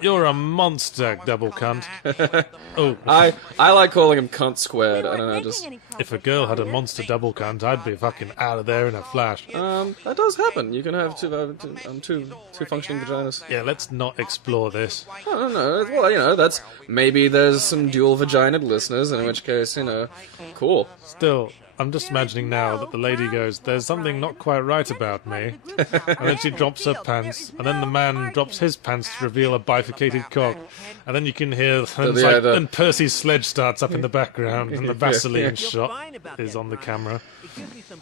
You're a monster, double cunt. Oh, I like calling him cunt squared. I don't know, just... if a girl had a monster double cunt, I'd be fucking out of there in a flash. That does happen. You can have two functioning vaginas. Yeah, let's not explore this. I don't know. Well, you know, that's... Maybe there's some dual vaginaed listeners, in which case, you know, cool. Still, I'm just imagining now that the lady goes, there's something not quite right about me. And then she drops her pants, and then the man drops his pants to reveal a bifurcated cock. And then you can hear, then Percy's sledge starts up in the background, and the Vaseline shot is on the camera.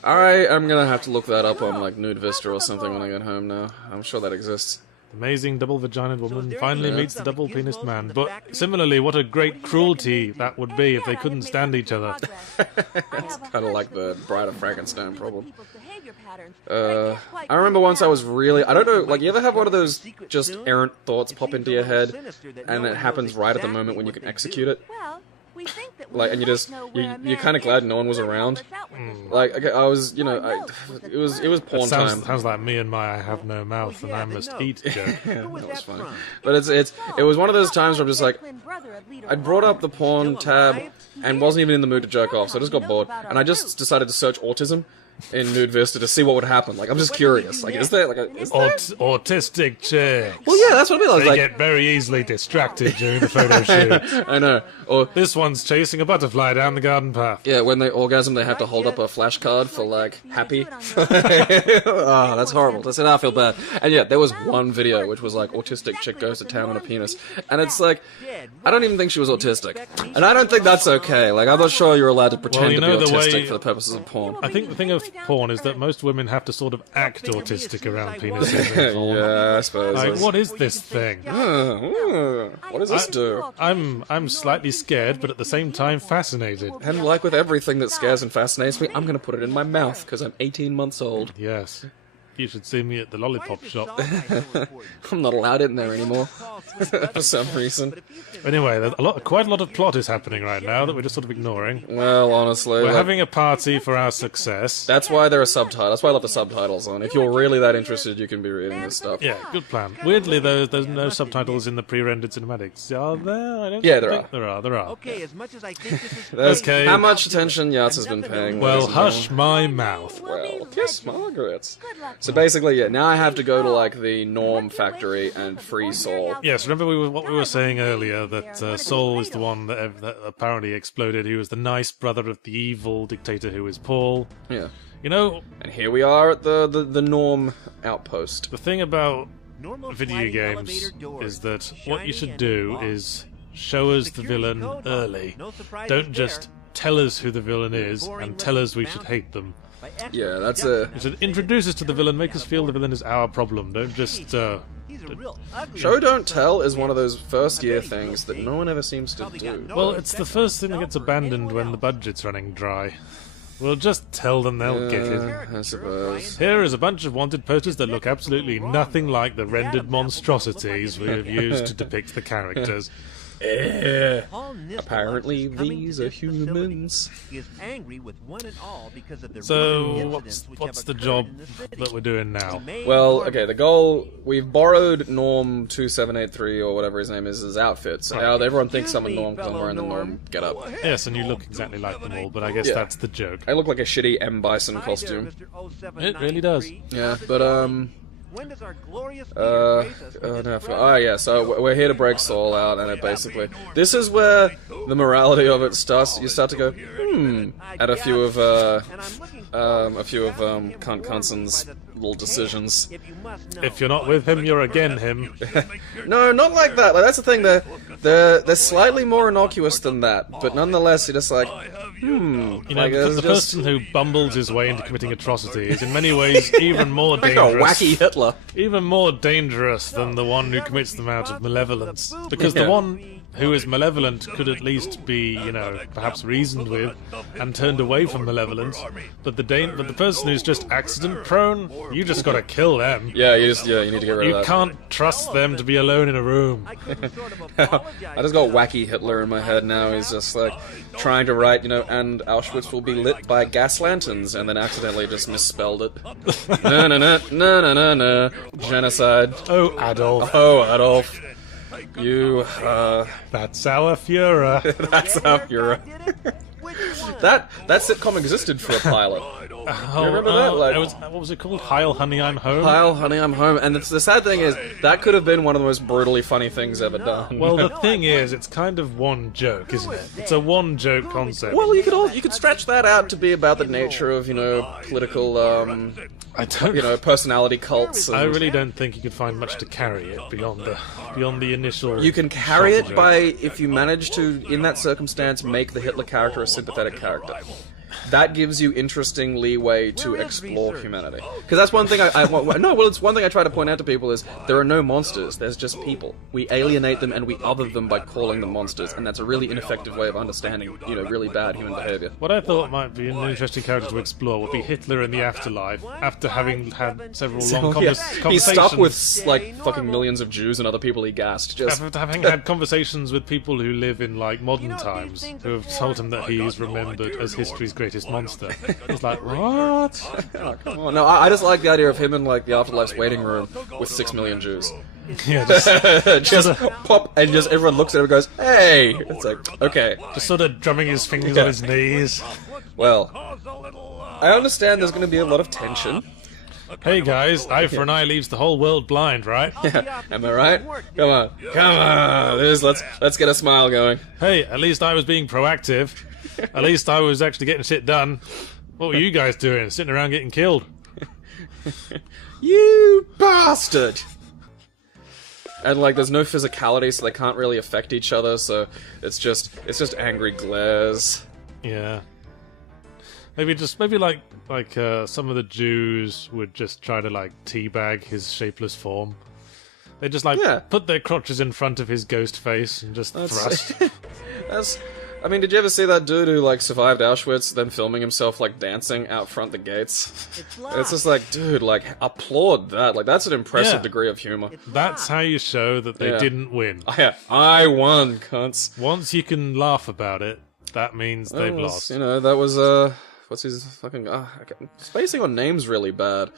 Alright, I'm gonna have to look that up on, like, Nude Vista or something when I get home now. I'm sure that exists. Amazing double-vaginaed woman finally meets the double-penised man. But similarly, what a great cruelty that would be if they couldn't stand each other. It's kind of like the Bride of Frankenstein problem. I remember once I was really... I don't know, like, you ever have one of those just errant thoughts pop into your head, and it happens right at the moment when you can execute it? Like, and you're kind of glad no one was around. Like, okay, I was, you know, it was porn time. Sounds like me and my I have no mouth and I must eat joke. Yeah, that was funny. But it was one of those times where I'm just like, I brought up the porn tab and wasn't even in the mood to jerk off, so I just got bored, and I just decided to search autism in Nude Vista to see what would happen. Like, I'm just curious. Like, is there, like, autistic chicks. Well, yeah, that's what I mean. I was They like... get very easily distracted during the photo shoot. I know. Or, This one's chasing a butterfly down the garden path. yeah, when they orgasm, they have to hold up a flashcard for, like, happy. Oh, that's horrible. That's it. I feel bad. And yeah, there was one video which was like, autistic chick goes to town on a penis. And it's like, I don't even think she was autistic. And I don't think that's okay. Like, I'm not sure you're allowed to pretend you to know be the autistic way- for the purposes of porn. I think the thing of porn is that most women have to sort of act autistic around penises in porn. Yeah, I suppose. Like, what is this thing? What does this do? I'm slightly scared, but at the same time fascinated. And like with everything that scares and fascinates me, I'm gonna put it in my mouth, because I'm 18 months old. Yes. You should see me at the lollipop shop. I'm not allowed in there anymore, for some reason. Anyway, there's quite a lot of plot is happening right now that we're just sort of ignoring. Well, honestly... We're like, having a party for our success. that's why there are subtitles. That's why I love the subtitles on. If you're really that interested, you can be reading this stuff. Yeah, good plan. Weirdly, though, there's no subtitles in the pre-rendered cinematics. Are there? I don't Yeah, there think are. There are. Okay, as much as I think this is Okay. How much attention Yachts has been paying? Well, ladies and hush my mouth. gentlemen. Well, kiss Margaret. So basically, yeah, now I have to go to, like, the Norm factory and free Saul. Yes, remember what we were saying earlier, that Saul is the one that apparently exploded. He was the nice brother of the evil dictator who is Paul. Yeah. You know, And here we are at the Norm outpost. the thing about normal video sliding games elevator doors, is that what you shiny should and do locked. is show us the Security villain code early. no surprises Don't there. just tell us who the villain is Boring and tell us we little should hate them. by experts. Yeah, that's a... You should introduce us to the villain, make us feel the villain is our problem. Don't just He's a real ugly Show don't tell is one of those first year things that no one ever seems to do. Well, it's the first thing that gets abandoned when the budget's running dry. We'll just tell them they'll get it. I suppose. Here is a bunch of wanted posters that look absolutely nothing like the rendered monstrosities we have used to depict the characters. Paul Nistelrooth's Apparently coming these to are this facility. humans. He is angry with one and all because of the So, recent what's incidents which what's have the occurred job in the city. that we're doing now? Well, okay, the goal... We've borrowed Norm 2783 or whatever his name is, his outfit. So now everyone thinks I'm a Norm because I'm wearing the Norm getup. Yes, and you look exactly like them all, but I guess Yeah. that's the joke. I look like a shitty M. Bison Hi there, costume. Mr. 0793. It really does. Yeah, but When does our glorious no, leader grace us with his no, presence? oh yeah, so we're here to break Saul out, and it basically... This is where the morality of it starts, you start to go, at a few of, Knutsson's little decisions. If you must know. If you're not with him, you're again him. No, not like that, like, that's the thing, they're slightly more innocuous than that, but nonetheless, you're just like, You know, like, the it's person who bumbles his way into committing atrocity is in many ways even more like a dangerous. wacky Hitler. Even more dangerous than the one who commits them out of malevolence. Because Yeah. the one who is malevolent could at least be, you know, perhaps reasoned with and turned away from malevolence. But the person who's just accident prone, you just gotta kill them. Yeah, you need to get rid You of that. can't trust them to be alone in a room. I couldn't sort of apologize I just got wacky Hitler in my head now. He's just like trying to write, and Auschwitz will be lit by gas lanterns, and then accidentally just misspelled it. No, no, no, no, no, no, no. Genocide. Oh, Adolf. Oh, Adolf. You, That's our Führer. that's how Führer. That sitcom existed for a pilot. Oh, remember that? Like- it was, what was it called? Heil, Honey, I'm Home? Kyle, honey, I'm home. And the sad thing is, that could have been one of the most brutally funny things ever done. Well, the thing is, it's kind of one joke, isn't it? It's a one joke concept. Well, you could stretch that out to be about the nature of, political, I don't. personality cults. And I really don't think you could find much to carry it beyond the initial. You can carry shock it joke. by, if you manage to, in that circumstance, make the Hitler character a sympathetic character. That gives you interesting leeway to explore humanity. Because that's one thing it's one thing I try to point out to people is there are no monsters, there's just people. We alienate them and we other them by calling them monsters, and that's a really ineffective way of understanding, really bad human behavior. What I thought might be an interesting character to explore would be Hitler in the afterlife, after having had several long conversations. He's stuck with, like, fucking millions of Jews and other people he gassed. Just After having had conversations with people who live in, like, modern times, who have told him that he is remembered as history's greatest monster. It's like, what? oh, come on. No, I just like the idea of him in, like, the afterlife's waiting room with 6 million Jews. Yeah, just, Just pop, and just everyone looks at him and goes, "Hey!" It's like, okay. just sort of drumming his fingers on his knees. Well, I understand there's going to be a lot of tension. Hey guys, eye for an eye leaves the whole world blind, right? Am I right? Come on, let's get a smile going. Hey, at least I was being proactive. At least I was actually getting shit done. What were you guys doing? Sitting around getting killed? You bastard! And like, there's no physicality, so they can't really affect each other. So it's just angry glares. Yeah. Maybe like some of the Jews would just try to like teabag his shapeless form. They just put their crotches in front of his ghost face and just thrust. I mean, did you ever see that dude who, like, survived Auschwitz, then filming himself, like, dancing out front the gates? It's just like, dude, like, applaud that. Like, that's an impressive degree of humor. That's how you show that they didn't win. I won, cunts. Once you can laugh about it, that means they've lost. That was, what's his fucking, spacing on names really bad.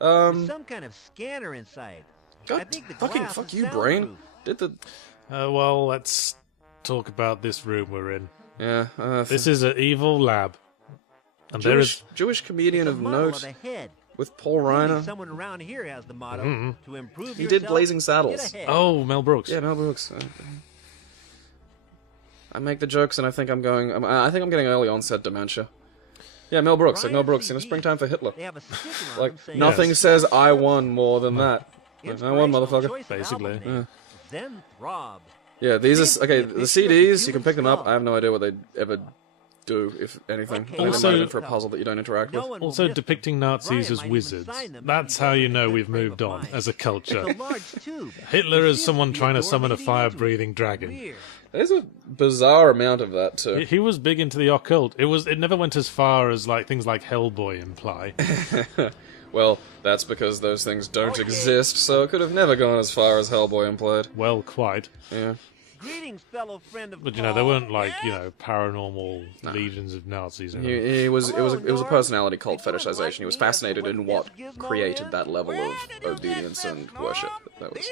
There's some kind of scanner inside. I think the fucking glass fuck is you, brain. soundproof. Did the... Well, let's talk about this room we're in. Yeah, This is an evil lab. And there is... Jewish comedian of Model note of a head. with Paul Maybe Reiner. someone around here has the motto to improve He did yourself, Blazing get Saddles. ahead. Oh, Mel Brooks. Yeah, Mel Brooks. I make the jokes and I think I'm getting early onset dementia. Yeah, Mel Brooks. Like Mel Brooks in Springtime for Hitler. They have a sticker on Like, them saying, nothing says I won more than that. Like, I won, "Inspirational motherfucker. choice of Basically. album name. Then Throb. Yeah, these are... Okay, the CDs, you can pick them up. I have no idea what they ever do, if anything. Maybe Also- they're made for a puzzle that you don't interact with. No one will Also, miss them. depicting Nazis Brian as might even wizards. sign them That's if how he you doesn't know have we've a frame moved of on mind. as a culture. It's a large tube. Hitler is It someone seems trying to the door summon a may be into it. fire-breathing dragon. Weird. There's a bizarre amount of that, too. He was big into the occult. It never went as far as like things like Hellboy imply. Well, that's because those things don't exist, so it could have never gone as far as Hellboy implied. Well, quite. Yeah. Greetings, fellow friend of But there weren't like paranormal legions of Nazis. It was a personality cult fetishization. He was fascinated in what created that level of obedience and worship. That was,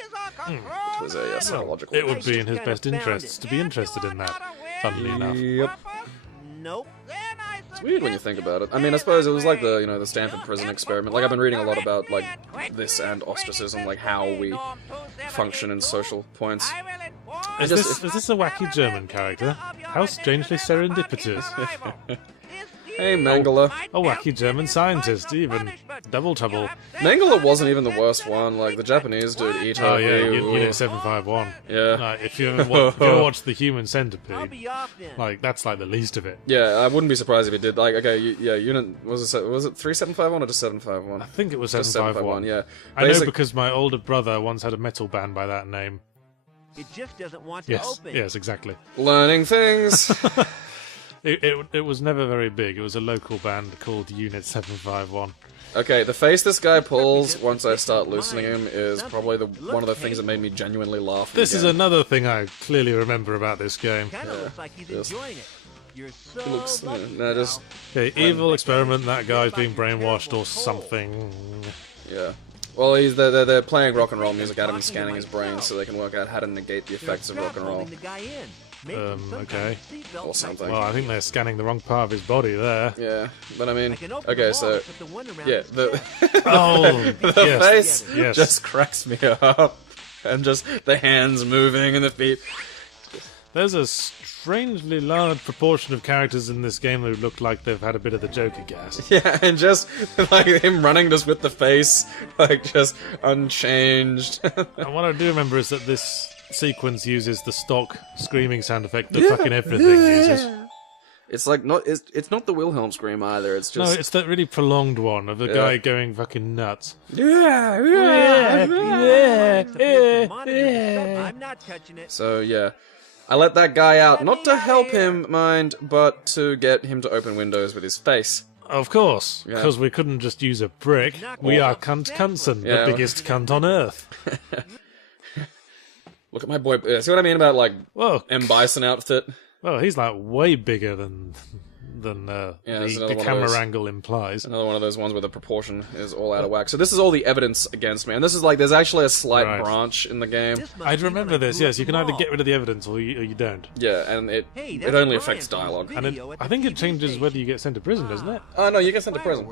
which was a psychological. It would be in his best interests to be interested in that. Funnily enough. Yep. Nope. It's weird when you think about it. I mean, I suppose it was like the Stanford prison experiment. Like, I've been reading a lot about like this and ostracism, like how we function in social points. Is this a wacky German character? How strangely serendipitous. Hey, Mengele. A wacky German scientist, even. Double trouble. Mengele wasn't even the worst one. Like, the Japanese dude, Ito. Oh yeah, he- Unit 751. Yeah. Like, if you ever watch The Human I'll Centipede, be off then. like that's like the least of it. Yeah, I wouldn't be surprised if he did. Like, okay, unit was it 3751 or just 751? I think it was Just 751. Yeah. I know Basic- because my older brother once had a metal band by that name. It just doesn't want to Yes, open. yes, exactly. learning things. It was never very big. It was a local band called Unit 751. Okay, the face this guy pulls once I start loosening him is probably one of the things that made me genuinely laugh. in the This is game. another thing I clearly remember about this game. Kind of looks like he's Just- enjoying it. You're so He looks. lucky, No, just Okay, evil experiment. That guy's being brainwashed or something. yeah. Well, they're playing rock and roll music at him and scanning his brain so they can work out how to negate the effects of rock and roll. Okay. Or something. Well, I think they're scanning the wrong part of his body there. Yeah, but I mean, okay, so yeah, the Yes, face just cracks me up, and just the hands moving and the feet. There's a strangely large proportion of characters in this game who look like they've had a bit of the Joker gas. Yeah, and just like him running just with the face, like just unchanged. And what I do remember is that this sequence uses the stock screaming sound effect that fucking everything uses. It's like it's not the Wilhelm scream either. It's just No, it's that really prolonged one of the guy going fucking nuts. I'm not touching it. So yeah, I let that guy out not to help him, mind, but to get him to open windows with his face. Of course, because we couldn't just use a brick. We are Knutson, Yeah. the biggest cunt on earth. Look at my boy. See what I mean about like Whoa. M. Bison outfit? Well, he's like way bigger than there's the another one of camera those. angle implies. Another one of those ones where the proportion is all out of whack. So this is all the evidence against me, and this is like there's actually a slight Right. branch in the game. I remember this. Yes, you can either get rid of the evidence or you don't. Yeah, and it only affects dialogue. And I think it changes whether you get sent to prison, doesn't it? Oh no, you get sent to prison.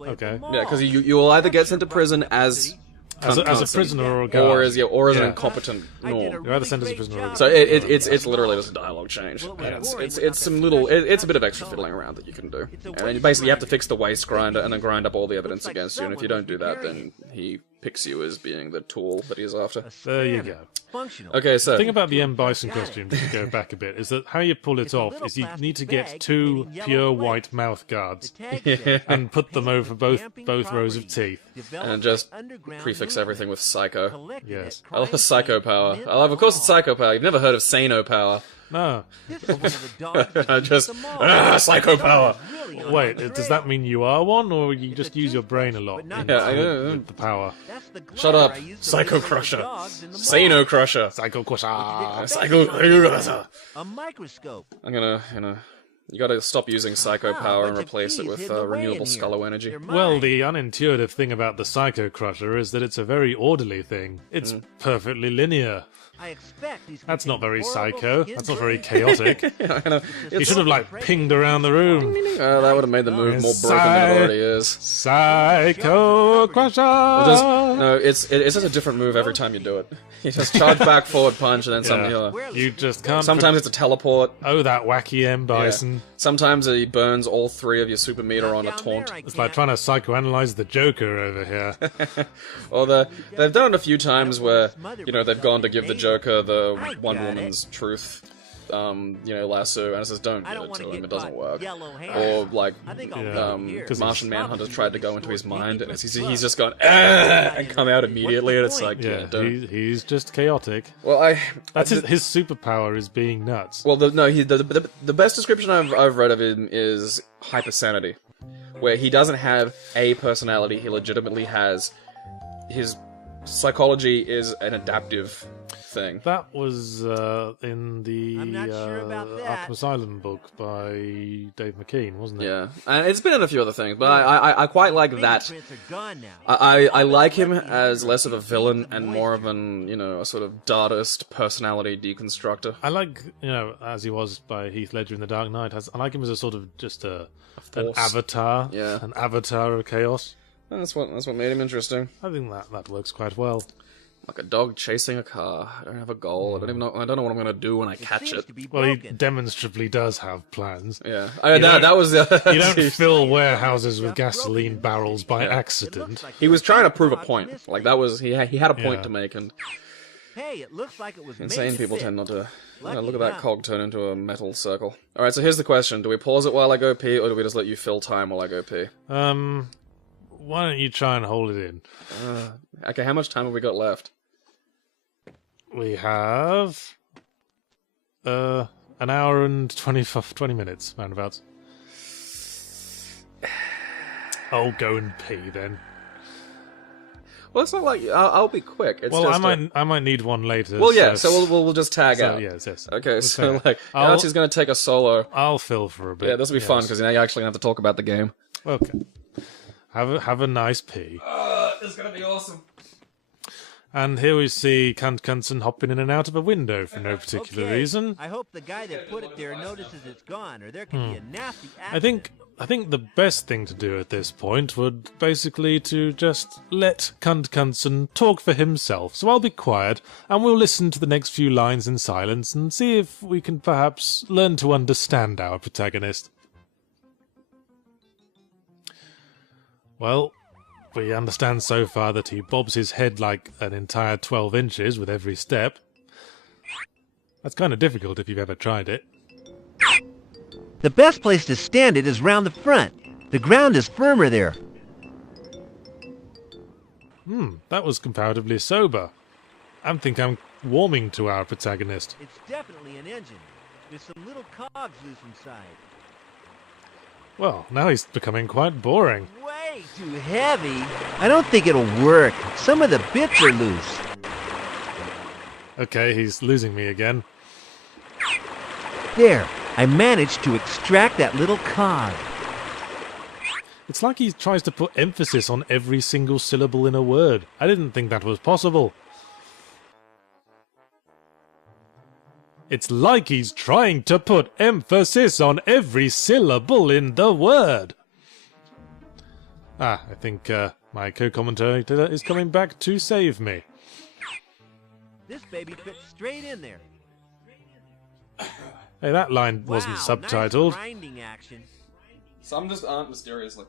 Okay. Yeah, because you will either get sent to prison as As a Knutson, prisoner or a guard. or as an Yeah. incompetent norm. You're either sent as a prisoner or a guard. So it's literally just a dialogue change. And it's some little it's a bit of extra fiddling around that you can do. And then basically you have to fix the waste grinder and then grind up all the evidence against you. And if you don't do that, then he picks you as being the tool that he is after. There you go. Okay, so The thing about the M. Bison costume, to go back a bit, is that how you pull it off is you need to get 2 pure white mouth guards and put them over both rows of teeth. and just prefix everything with psycho. Yes. I love psycho power. Of course it's psycho power. You've never heard of sano power. No. I just psycho power. Wait, does that mean you are one, or you just use your brain a lot with the power? Shut up, Psycho Crusher, Sano Crusher, Psycho Crusher. Psycho Crusher. A microscope. I'm gonna, you gotta stop using psycho power and replace it with renewable scullo energy. Well, the unintuitive thing about the Psycho Crusher is that it's a very orderly thing. It's perfectly linear. I expect these That's not very horrible psycho. kids That's not very chaotic. You should have, like, pinged around the room. That would have made the move more broken than it already is. Psycho Crusher! No, it's just a different move every time you do it. You just charge back, forward punch, and then something. You just can't... Sometimes it's a teleport. Oh, that wacky M. Bison. Sometimes he burns all 3 of your super meter on a taunt. It's like trying to psychoanalyze the Joker over here. Or they've done it a few times where, they've gone to give the Joker the one woman's truth, lasso, and it says don't give it to him, it doesn't work. Or, like, Martian Manhunter tried to go into his mind, and he's just gone, and come out immediately, and it's like, don't. He's just chaotic. Well, That's his superpower is being nuts. Well, the best description I've read of him is hypersanity, where he doesn't have a personality, he legitimately has his psychology is an adaptive thing. That was in the I'm not sure about that. Arkham Asylum book by Dave McKean, wasn't it? Yeah, and it's been in a few other things, but I quite like that. Fingerprints are gone now. I like him as less of a villain and more of an, a sort of Dadaist personality deconstructor. I like, as he was by Heath Ledger in The Dark Knight, I like him as a sort of just an force. avatar. Yeah. An avatar of chaos. And that's what made him interesting. I think that works quite well. Like a dog chasing a car. I don't have a goal. I don't know what I'm gonna do when I catch it. Well, he demonstrably does have plans. Yeah, that was. You don't fill warehouses with gasoline barrels by accident. He was trying to prove a point. Like that was he had a point to make, and Hey, it looks like it was insane made people fit. tend not to. Lucky Look at that enough. cog turn into a metal circle. All right, so here's the question: do we pause it while I go pee, or do we just let you fill time while I go pee? Why don't you try and hold it in? Okay, how much time have we got left? We have an hour and 20 minutes, roundabouts. I'll go and pee then. Well, it's not like I'll be quick. It's Well, just I might need one later. Well, yeah. So we'll just tag out. Yes. Okay, so tag. like Galaxy's gonna take a solo. I'll fill for a bit. Yeah, this will be fun because now you're actually gonna have to talk about the game. Okay. Have a nice pee. It's gonna be awesome. And here we see Knutson hopping in and out of a window for no particular reason. I hope the guy that put it there notices it's gone, or there could be a nasty I accident. think the best thing to do at this point would basically to just let Knutson talk for himself. So I'll be quiet, and we'll listen to the next few lines in silence and see if we can perhaps learn to understand our protagonist. Well, we understand so far that he bobs his head like an entire 12 inches with every step. That's kind of difficult if you've ever tried it. The best place to stand it is round the front. The ground is firmer there. That was comparatively sober. I think I'm warming to our protagonist. It's definitely an engine. There's some little cogs loose inside. Well, now he's becoming quite boring. Way too heavy. I don't think it'll work. Some of the bits are loose. Okay, he's losing me again. There. I managed to extract that little cog. It's like he tries to put emphasis on every single syllable in a word. I didn't think that was possible. It's like he's trying to put emphasis on every syllable in the word. I think my co-commentator is coming back to save me. This baby fits straight in there. Hey, that line wasn't subtitled. Nice grinding action. Some just aren't mysteriously.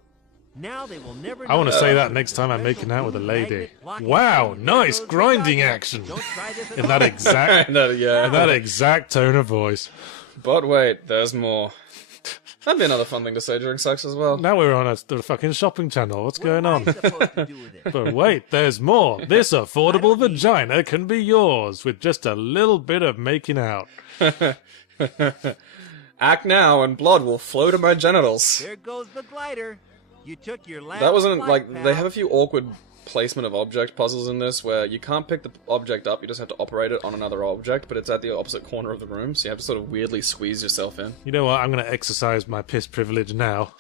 Now they will never I want to know say that about next the time I'm special making out with a blue lady. magnet blocking Wow, the nice windows grinding without action. Don't try this at In home. that exact, No, yeah. in that exact tone of voice. But wait, there's more. That'd be another fun thing to say during sex as well. Now we're on the fucking shopping channel. What's going What am I on? supposed to do with it? But wait, there's more. This affordable vagina can be yours with just a little bit of making out. Act now and blood will flow to my genitals. There goes the glider. You took your last That wasn't, flight, like, pal. they have a few awkward placement of object puzzles in this where you can't pick the object up, you just have to operate it on another object, but it's at the opposite corner of the room, so you have to sort of weirdly squeeze yourself in. You know what? I'm going to exercise my piss privilege now.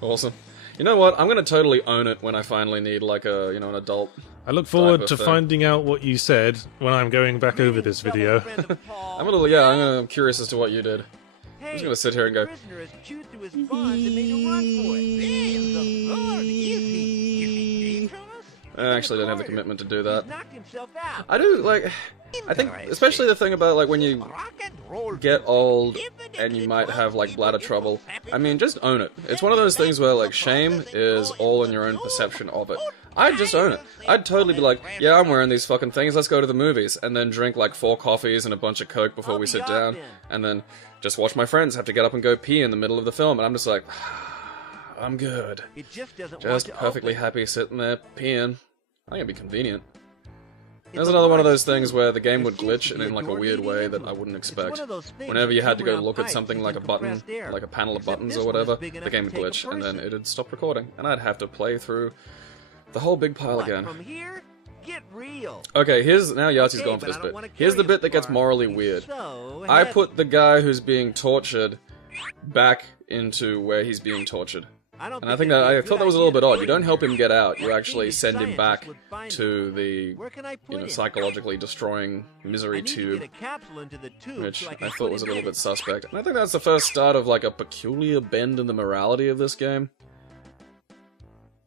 Awesome. You know what? I'm gonna totally own it when I finally need, like, a, you know, an adult. I look forward Type to of thing. finding out what you said when I'm going back over this video. I'm curious as to what you did. I'm just gonna sit here and go, Prisoner has chewed through his bonds and made a run for it. Hey, the Lord, is he dangerous? I actually don't have the commitment to do that. He's knocked himself out. I do, like, I think, especially the thing about, like, when you get old and you might have, like, bladder trouble, I mean, just own it. It's one of those things where, like, shame is all in your own perception of it. I'd just own it. I'd totally be like, yeah, I'm wearing these fucking things, let's go to the movies, and then drink, like, 4 coffees and a bunch of Coke before we sit down, and then just watch my friends have to get up and go pee in the middle of the film, and I'm just like, I'm good. It just doesn't want Just to perfectly open. happy sitting there peeing. I think it'd be convenient. There's another one of those things where the game would glitch in like a weird way that I wouldn't expect. Whenever you had to go look at something like a button, like a panel of buttons or whatever, the game would glitch and then it'd stop recording, and I'd have to play through the whole big pile What, again. From here, get real. Okay, now Yahtzee's Okay, gone for but this I don't bit. wanna Here's the carry bit as that gets far. morally He's weird. so I heavy. put the guy who's being tortured back into where he's being tortured. And I think that I thought that was a little bit odd. You don't help him get out. You actually send him back to the, Where can I put you know, him? psychologically destroying I misery need to tube, get a capsule into the tube which so I can I put thought was a him little in bit it. suspect. And I think that's the first start of like a peculiar bend in the morality of this game.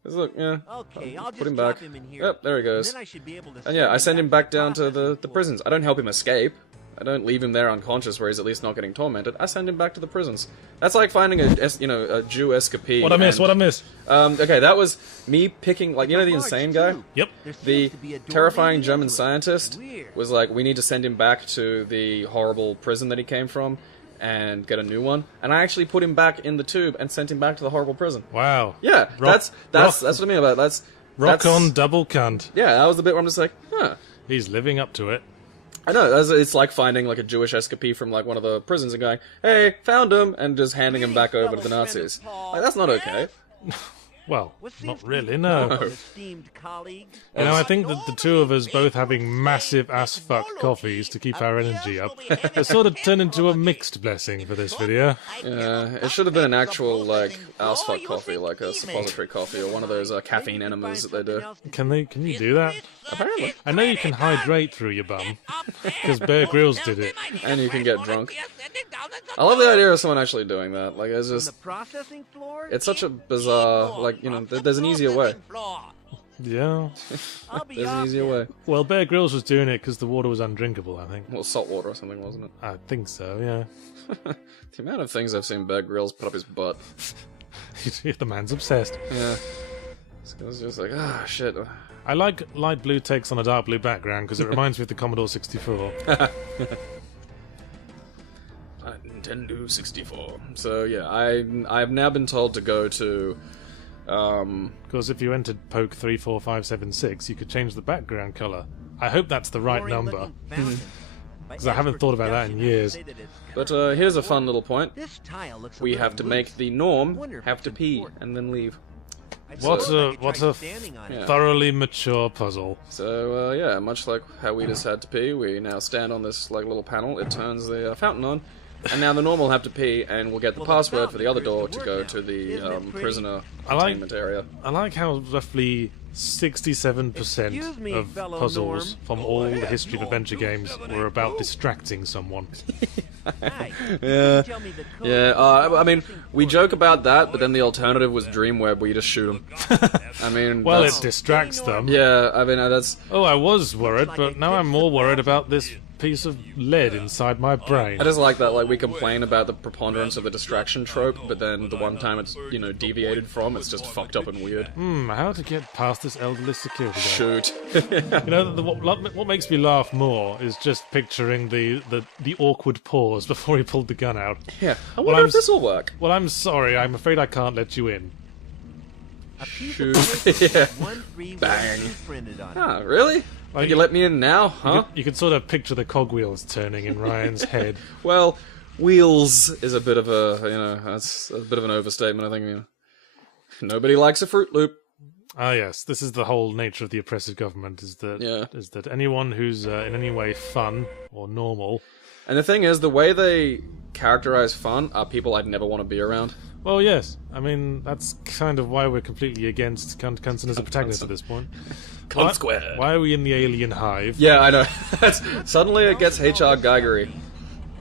'Cause look, yeah, Okay, I'll put just him drop back. him in here. Yep, there he And goes. then I should be able to And yeah, I send him back down to the process prisons. I don't help him escape. I don't leave him there unconscious where he's at least not getting tormented. I send him back to the prisons. That's like finding a Jew escapee. What I miss? and- What I miss? Okay, that was me picking, like, you know the Large insane guy? tube. Yep. There seems The to be a door terrifying leading German into it. scientist Weird. was like, we need to send him back to the horrible prison that he came from and get a new one. And I actually put him back in the tube and sent him back to the horrible prison. Wow. Yeah, Rock- that's what I mean about it. Rock that's, on, double cunt. Yeah, that was the bit where I'm just like, huh. He's living up to it. I know, it's like finding like a Jewish escapee from like one of the prisons and going, hey, found him, and just handing him back over to the Nazis. Like, that's not okay. Well, not really, no. Esteemed colleagues. You know, I think that the two of us both having massive ass-fuck coffees to keep our energy up has sort of turned into a mixed blessing for this video. Yeah, it should have been an actual, like, ass-fuck coffee, like a suppository coffee, or one of those caffeine enemas that they do. Can you do that? Apparently. I know you can hydrate through your bum, because Bear Grylls did it. And you can get drunk. I love the idea of someone actually doing that. Like, it's just... The processing floor. It's such a bizarre, like, you know, there's an easier way. Yeah. There's an easier way. Well, Bear Grylls was doing it because the water was undrinkable, I think. Well, salt water or something, wasn't it? I think so, yeah. The amount of things I've seen Bear Grylls put up his butt. The man's obsessed. Yeah. So it's just like, ah, shit. I like light blue text on a dark blue background because it reminds me of the Commodore 64. Nintendo 64. So yeah, I've now been told to go to Because if you entered Poke 34576, you could change the background colour. I hope that's the right number, because I haven't thought about that in years. But here's a fun little point. This tile looks a We little have to loose. make the norm Wonder if have it's to pee important. and then leave. What a Try standing on it. Yeah. thoroughly mature puzzle. So yeah, much like how we just had to pee, we now stand on this like little panel. It turns the fountain on, and now the norm will have to pee, and we'll get the password for the other door to go to the prisoner containment area. I like how roughly 67% Excuse me, of fellow puzzles Norm. from all the history of adventure games were about distracting someone. Hi. Yeah. Tell me the code. Yeah, I mean, we joke about that, but then the alternative was Dreamweb, where you just shoot them. I mean, Well, that's, it distracts them. yeah, I mean, that's... Oh, I was worried, but now I'm more worried about this piece of lead inside my brain. I just like that, like, we complain about the preponderance of the distraction trope, but then the one time it's, you know, deviated from, it's just fucked up and weird. How to get past this elderly security guard. Shoot. You know, what makes me laugh more is just picturing the awkward pause before he pulled the gun out. Yeah, I Well, wonder I'm if this will work. Well, I'm sorry, I'm afraid I can't let you in. A piece Shoot. of paper Yeah. with 131 Bang. printed on it. Ah, really? Like, Can you let me in now, huh? You could sort of picture the cogwheels turning in Ryan's head. Well, wheels is a bit of a, you know, that's a bit of an overstatement, I think, you know. Nobody likes a Fruit Loop. Ah, yes, this is the whole nature of the oppressive government, is that anyone who's in any way fun or normal... And the thing is, the way they characterize fun are people I'd never want to be around. Well, yes, I mean, that's kind of why we're completely against Knutson as a protagonist at this point. Cunt Square. Why are we in the alien hive? Yeah, I know. Suddenly it gets HR Geigery.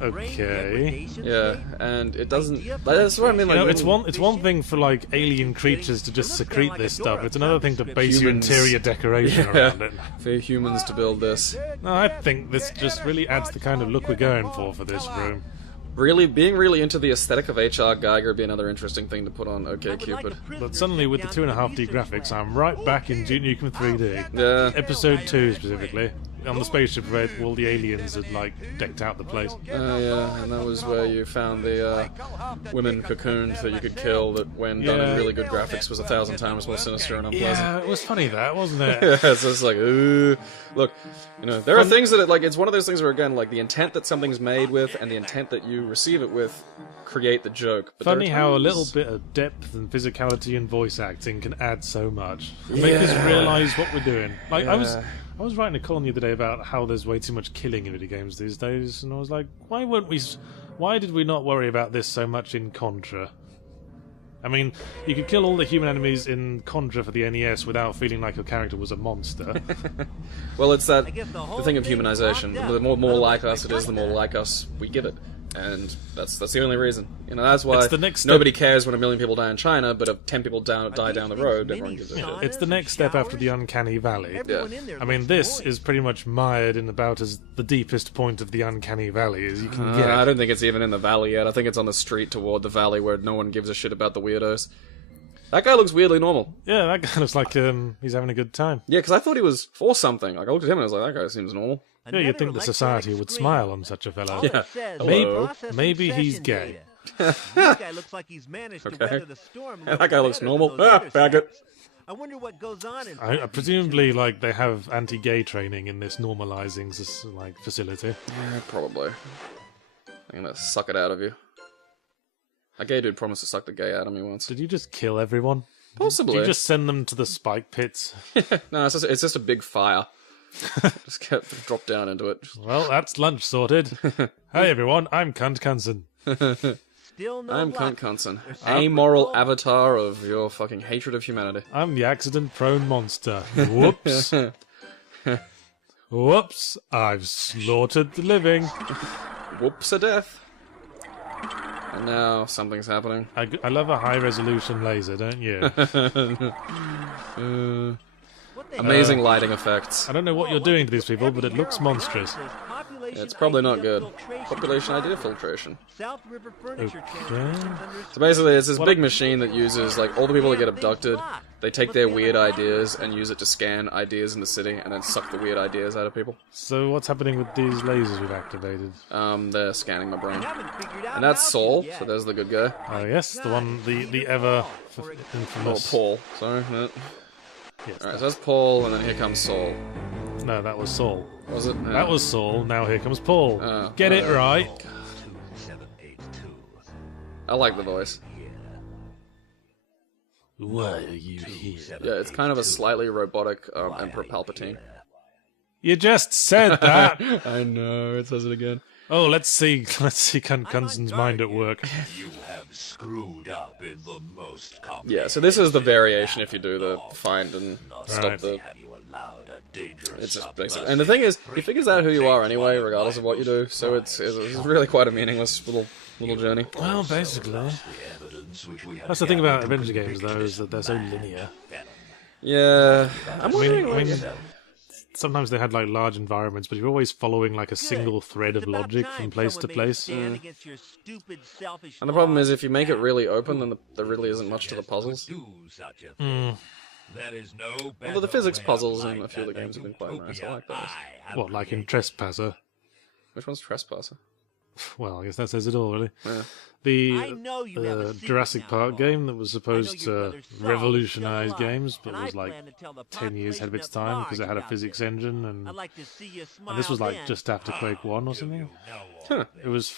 Okay. Yeah, and it doesn't... That's what I mean, like... You know, when- it's one thing for, like, alien creatures to just secrete this stuff. It's another thing to base your Humans. interior decoration around it. For humans to build this. No, I think this just really adds the kind of look we're going for this room. Really, being really into the aesthetic of HR Geiger would be another interesting thing to put on OK Cupid. But suddenly, with the 2.5D graphics, I'm right back in Duke Nukem 3D. Yeah. Episode 2 specifically. On the spaceship where all the aliens had, like, decked out the place. Yeah, and that was where you found the women cocooned that you could kill that, when done in Yeah. really good graphics, was 1,000 times more sinister and unpleasant. Yeah, it was funny that, wasn't it? Yeah, it's just like, ooh. Look, you know, there are things that, like, it's one of those things where, again, like, the intent that something's made with and the intent that you receive it with create the joke. But Funny there are how a times- little bit of depth and physicality and voice acting can add so much. And make us realise what we're doing. Like, Yeah. I was writing a column the other day about how there's way too much killing in video games these days, and I was like, why did we not worry about this so much in Contra? I mean, you could kill all the human enemies in Contra for the NES without feeling like your character was a monster. Well, it's that I guess the whole the thing of thing was humanization. locked up. The more like Otherwise us it they is, the more cut like us we give it, and that's the only reason. You know, that's why It's the next step- nobody cares when 1 million people die in China, but if 10 people die down the road, everyone gives a shit. It's the next step after the uncanny valley. Everyone in there I mean, looks this annoyed. is pretty much mired in about as the deepest point of the uncanny valley as you can get. I don't think it's even in the valley yet. I think it's on the street toward the valley where no one gives a shit about the weirdos. That guy looks weirdly normal. Yeah, that guy looks like he's having a good time. Yeah, because I thought he was for something. Like, I looked at him and I was like, that guy seems normal. Yeah, you'd think the society would smile on such a fellow. Yeah. Maybe- maybe he's gay. This guy looks like he's managed to Okay. weather the storm. And that guy looks better than normal. those Ah, other faggot. savages. I wonder what goes on in Presumably, like, they have anti-gay training in this normalizing facility. Yeah, probably. I'm gonna suck it out of you. A gay dude promised to suck the gay out of me once. Did you just kill everyone? Possibly. Do you just send them to the spike pits? No, it's just a big fire. Just kept drop down into it. Well, that's lunch sorted. Hey everyone, I'm Knutson. I'm Knutson, amoral avatar of your fucking hatred of humanity. I'm the accident-prone monster. Whoops. Whoops, I've slaughtered the living. Whoops a death. And now something's happening. I love a high-resolution laser, don't you? Amazing lighting effects. I don't know what you're doing to these people, but it looks monstrous. It's probably not good. Population idea filtration. Okay. So basically, it's this big machine that uses, like, all the people that get abducted, they take their weird ideas and use it to scan ideas in the city and then suck the weird ideas out of people. So what's happening with these lasers we've activated? They're scanning my brain. And that's Saul, so there's the good guy. Oh yes, the one, the ever Oh, infamous... Paul. Sorry. No. Yes, Alright, so that's Paul, and then here comes Saul. no, that was Saul. Was it? Yeah. That was Saul, now here comes Paul. Oh, Get it right. I like the voice. Why are you here? Yeah, it's kind of a slightly robotic Emperor Palpatine. You just said that! I know, it says it again. Oh, let's see Kunson's mind at work. You have screwed up in the most Yeah, so this is the variation if you do the find and stop Right. the... Have you allowed a dangerous It's just basic. And the thing is, he figures out who you are anyway, regardless of what you do, so it's really quite a meaningless little journey. Well, basically. evidence which we have That's the thing about adventure games, though, is that they're so linear. Yeah, I'm I wondering, mean, sometimes they had like large environments, but you're always following like a single thread of logic from place to place. And the problem is, if you make it really open, then there really isn't much to the puzzles. do such a thing. There is no Although the better physics way puzzles of in a life few of the than games have been to quite open nice. I your like those. eye and What, like in Trespasser? Which one's Trespasser? Well, I guess that says it all, really. Yeah. The Jurassic Park game that was supposed to revolutionize games, but was like 10 years ahead of its time because it had a physics engine, and this was like just after Quake 1 or something. Huh. It was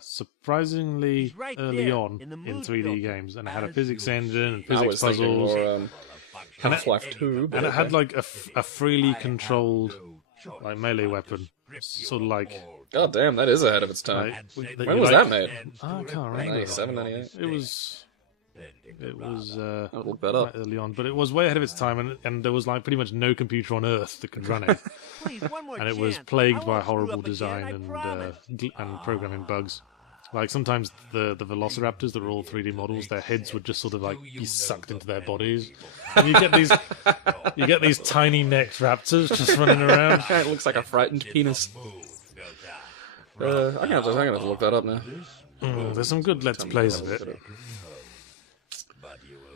surprisingly early on in 3D games, and it had a physics engine and I physics was thinking puzzles, more Half-Life 2, but and it had okay. like a freely controlled like melee weapon, sort of like. God damn, that is ahead of its time. When was that made? I can't remember. 97, 98? It was I'll look that up. quite early on, but it was way ahead of its time, and there was like pretty much no computer on Earth that could run it, and it was plagued by horrible design and programming bugs. Like sometimes the velociraptors that were all 3D models, their heads would just sort of like be sucked into their bodies, and you get these tiny necked raptors just running around. It looks like a frightened penis. I'm gonna have to look that up now. There's some good Let's Plays of it.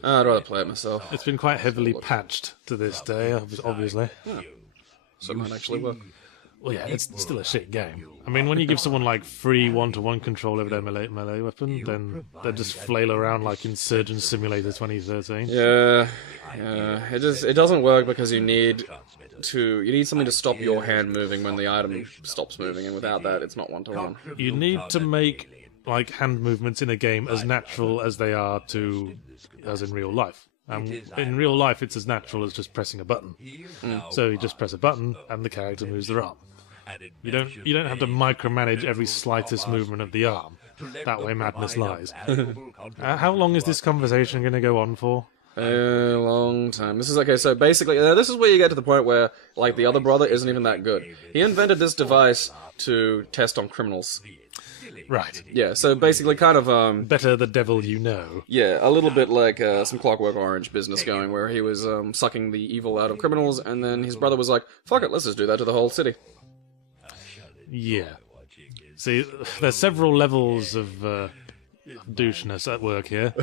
I'd rather play it myself. It's been quite heavily patched to this day, obviously. So it might actually work. Well, yeah, it's still a shit game. I mean, when you give someone like free one-to-one control over their melee weapon, then they just flail around like in Surgeon Simulator 2013. Yeah. It doesn't work because you need something to stop your hand moving when the item stops moving, and without that, it's not one-to-one. You need to make like hand movements in a game as natural as they are as in real life. In real life, it's as natural as just pressing a button. So you just press a button, and the character moves their arm. You don't have to micromanage every slightest movement of the arm. That way, madness lies. How long is this conversation going to go on for? A long time. This is okay. So basically, this is where you get to the point where, like, the other brother isn't even that good. He invented this device to test on criminals. Right. Yeah. So basically, kind of Better the devil you know. yeah, a little bit like some Clockwork Orange business going, where he was sucking the evil out of criminals, and then his brother was like, "Fuck it, let's just do that to the whole city." Yeah. See, there's several levels of doucheness at work here.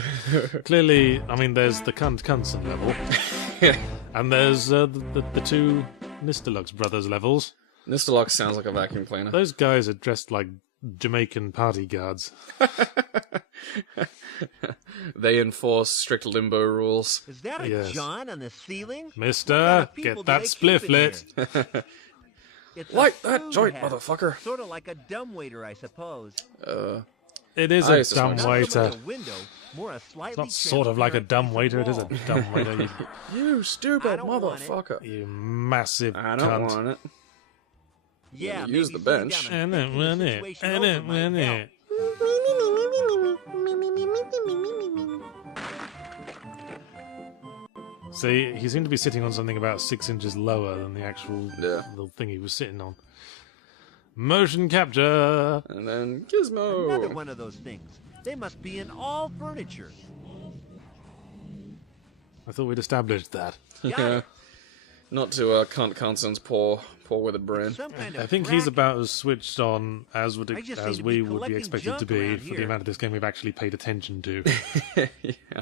Clearly, I mean, there's the Knutson level, and there's the two Nistelux brothers levels. Nistelux sounds like a vacuum cleaner. Those guys are dressed like Jamaican party guards. They enforce strict limbo rules. Is that a Yes. John on the ceiling? Mister, People get that do they spliff keep in lit. here? It's a Light that food joint, habit. motherfucker. Sort of like a dumbwaiter, I suppose. It is I a used to smoke dumb waiter. It's Not sort of like a dumb waiter, it is a dumb waiter. You stupid don't want it. motherfucker. You massive I don't cunt. want it. Yeah, Use the bench. I don't want it. I don't want it. See, he seemed to be sitting on something about 6 inches lower than the actual little thing he was sitting on. Motion capture! And then Gizmo. Another one of those things. They must be in all furniture. I thought we'd established that. Yeah. Not to Knutson poor withered brain. Some kind I of think he's crack. about as switched on as I just seem as to we be would be collecting expected to junk be around for the here. amount of this game we've actually paid attention to. Yeah.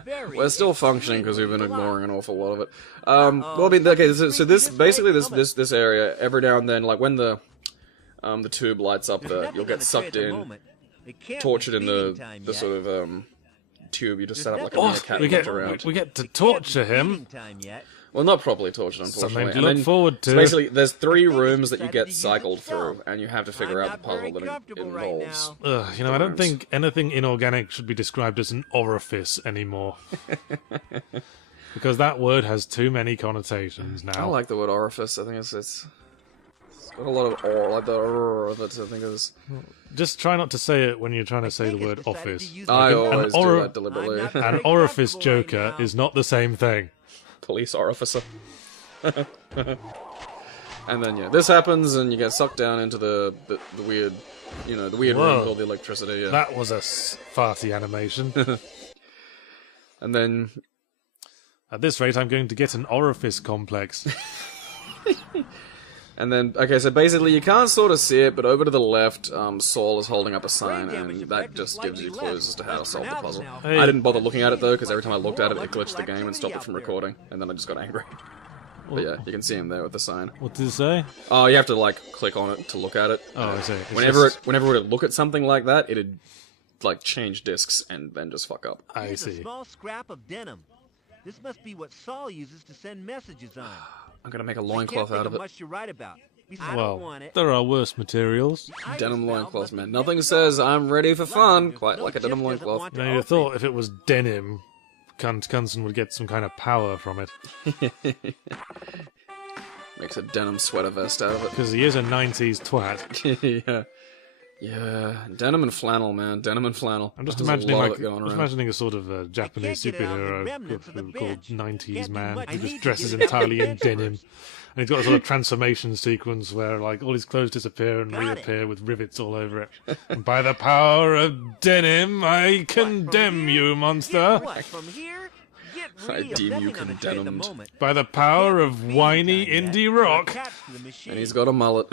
Very We're still functioning because we've been ignoring an awful lot of it. Well, I mean, okay, so this basically this area every now and then, like when the tube lights up, you'll get sucked in, tortured in the sort of tube. You just set up like a mini cat and look around. we get to torture him. Well, not properly tortured, unfortunately. Something to look forward to. So basically, there's 3 rooms that you get cycled through, and you have to figure out the puzzle that it involves. Ugh, I don't think anything inorganic should be described as an orifice anymore. Because that word has too many connotations now. I like the word orifice. I think it's got a lot of or, like the that I think is. Just try not to say it when you're trying to say the word office. I always do ori- that deliberately. An orifice joker is not the same thing. Police orificer. And then yeah, this happens, and you get sucked down into the weird, the weird Whoa. room called the electricity. Yeah. That was a farty animation. And then At this rate, I'm going to get an orifice complex. And then, okay, so basically you can't sort of see it, but over to the left, Saul is holding up a sign, and that just gives you clues as to how to solve the puzzle. Hey. I didn't bother looking at it, though, because every time I looked at it, it glitched the game and stopped it from recording, and then I just got angry. But yeah, you can see him there with the sign. What did it say? Oh, you have to, like, click on it to look at it. Oh, I see. It's Whenever just- it would look at something like that, it'd, like, change discs and then just fuck up. I Here's a see. small scrap of denim. This must be what Saul uses to send messages on. I'm gonna make a I can't loincloth think out of it. much to write about. I don't Well, want it. there are worse materials. Denim loincloths, man. Nothing says I'm ready for fun quite like a denim loincloth. You know, you'd thought if it was denim, Knutson would get some kind of power from it. Makes a denim sweater vest out of it. Because he is a 90s twat. Yeah. Yeah, denim and flannel, man. Denim and flannel. I'm just There's a imagining lot of like it going just around. imagining a sort of a Japanese get it out of the superhero remnants of the called bench. 90s Can't do man much. I who need just to dresses get it out of entirely the in bench denim. first. And he's got a sort of transformation sequence where like all his clothes disappear and Got it. reappear with rivets all over it. And by the power of denim, I condemn you, monster. What, from here? Get I real. deem you Nothing on the tray at the condemned. moment. By the power of Can't whiny feed time indie yet. rock. Attached to the machine. And he's got a mullet.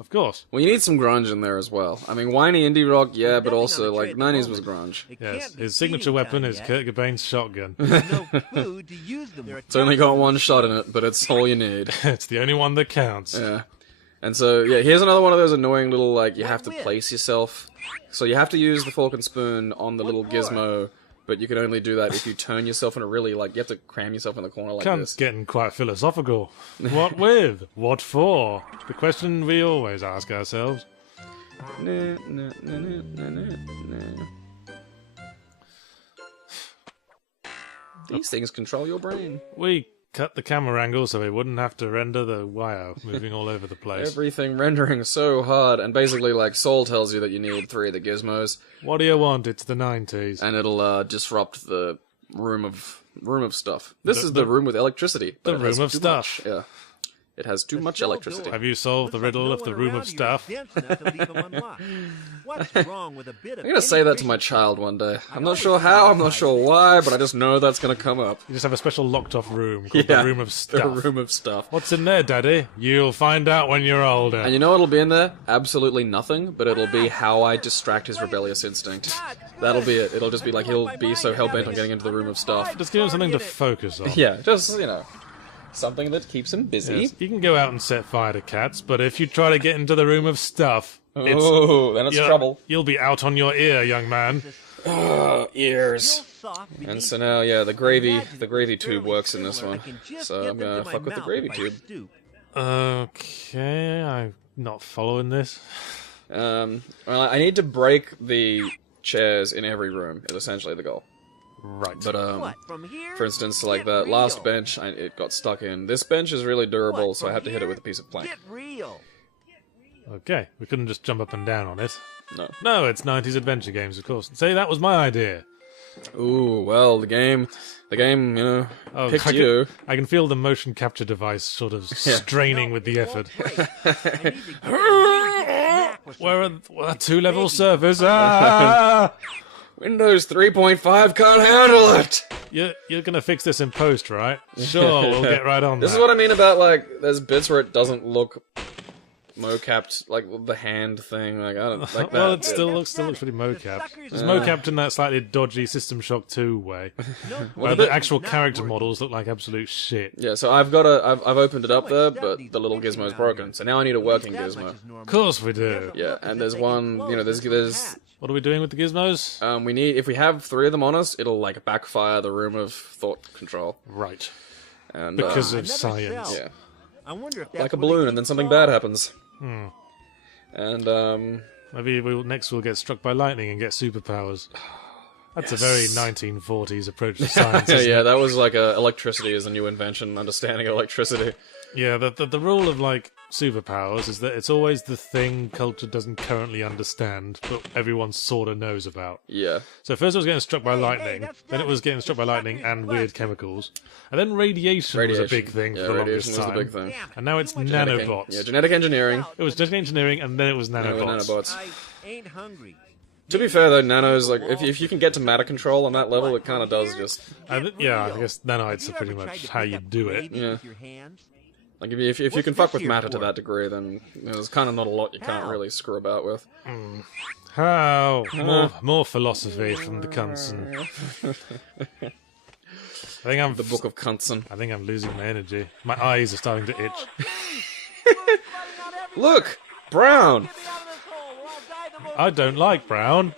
Of course. Well, you need some grunge in there as well. I mean, whiny indie rock, yeah, but Nothing also, on the tray like, at the 90s was moment. grunge. It Yes. can't be His signature feeding weapon time is yet. Kurt Cobain's shotgun. There's no food to use them. It's only got one shot in it, but it's all you need. It's the only one that counts. Yeah. And so, yeah, here's another one of those annoying little, like, you have to What with? place yourself. So you have to use the fork and spoon on the little for? gizmo, but you can only do that if you turn yourself in a really, like, you have to cram yourself in the corner like Cunt's this. getting quite philosophical. What with? What for? The question we always ask ourselves. Nah, nah, nah, nah, nah, nah. These things control your brain. We cut the camera angle so we wouldn't have to render the wire moving all over the place. Everything rendering so hard, and basically, like, Saul tells you that you need 3 of the gizmos, What do you want? It's the 90s. and it'll disrupt the room of stuff. This is the room with electricity. but the it has room of too stuff. stuff. Yeah, it has too much cell electricity. door. Have you solved the riddle of the room of stuff? I'm gonna say that to my child one day. I'm not sure how, I'm not sure why, but I just know that's gonna come up. You just have a special locked-off room called Yeah, the room of the stuff. room of stuff. What's in there, Daddy? You'll find out when you're older. And you know what'll be in there? Absolutely nothing, but it'll be how I distract his rebellious instinct. That'll be it. It'll just be like he'll be so hell-bent on getting into the room of stuff. Just give him something to focus on. Yeah, just, something that keeps him busy. Yes, you can go out and set fire to cats, but if you try to get into the room of stuff, Then it's trouble. You'll be out on your ear, young man. Ears. And so now, yeah, the gravy tube works in this one. So I'm gonna fuck with the gravy tube. Okay, I'm not following this. Well, I need to break the chairs in every room is essentially the goal. Right. But What, from here? for instance, like Get that last real. bench, it got stuck in. This bench is really durable, What, so I from had to hit it here? with a piece of plank. Get real. Okay, we couldn't just jump up and down on it. No. No, it's 90s adventure games, of course. Say, that was my idea. Ooh, well, the game, you know, Oh, picked I you. I can feel the motion capture device sort of straining with the effort. Where are two-level servers? Ah! Windows 3.5 can't handle it! You're gonna fix this in post, right? Sure, we'll get right on This that. is what I mean about, like, there's bits where it doesn't look mocapped, like the hand thing, like, I don't like that. Well, it still looks pretty mocapped. It's mocapped in that slightly dodgy System Shock 2 way, where the actual character models look like absolute shit. Yeah, so I've opened it up there, but the little gizmo's broken, so now I need a working gizmo. Of course we do. Yeah, and there's one, you know, there's What are we doing with the gizmos? we need, if we have 3 of them on us, it'll, like, backfire the room of thought control. Right. And, Because I of never science. shall. yeah, I wonder if that's like a what they balloon, keep and then something calling bad it. happens. And, Maybe next we'll get struck by lightning and get superpowers. That's a very 1940s approach to science. Isn't yeah, it? that was like electricity is a new invention, understanding electricity. Yeah, the rule of like superpowers is that it's always the thing culture doesn't currently understand, but everyone sort of knows about. Yeah. So first it was getting struck by lightning, that's then it was getting struck by lightning and weird chemicals, and then radiation was a big thing Yeah, for the radiation longest was time. the big thing. And now it's Genetic- nanobots. Yeah, genetic engineering. It was genetic engineering, and then it was and nanobots. nanobots. I ain't hungry. To be fair though, nanos, like, if you can get to matter control on that level, it kind of does just... I guess nanoids are pretty much how you do it. Yeah. Like, if you can fuck with matter to that degree, then there's kind of not a lot you can't really screw about with. How? More philosophy from the Knutson. The Book of Knutson. I think I'm losing my energy. My eyes are starting to itch. Look! Brown! I don't like brown.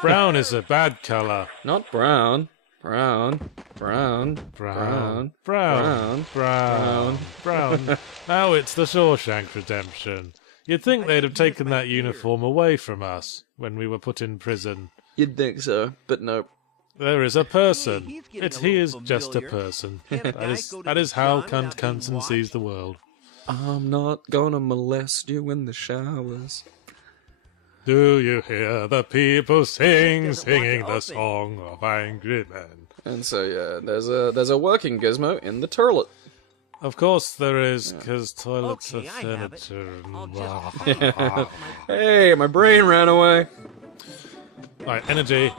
Brown is a bad colour. Not brown. Brown. Brown. Brown. Brown. Brown. Brown. Brown. Now it's the Shawshank Redemption. You'd think they'd have taken that uniform away from us when we were put in prison. You'd think so, but nope. There is a person. He is just a person. That is how Knutson sees the world. I'm not gonna molest you in the showers. Do you hear the people singing the song of angry men? And so yeah, there's a working gizmo in the toilet. Of course there is, because toilets Okay, are I have it. furniture. Hey, my brain ran away. Right, energy.